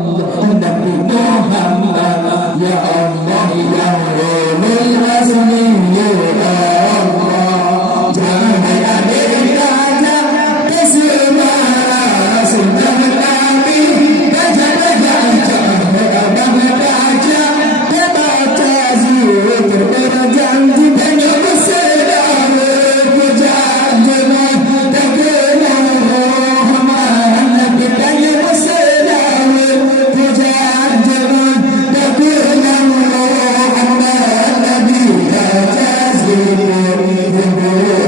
Nabi Muhammad ya Allah ya Ulul Azmi ya Allah jangan ada kata kesemua sunnah Nabi baca-baca baca-baca baca zikir berjanji banyak bersedekah berjanji takkan Muhammad Nabi banyak bersedekah berjanji takkan Muhammad Nabi baca zikir berjanji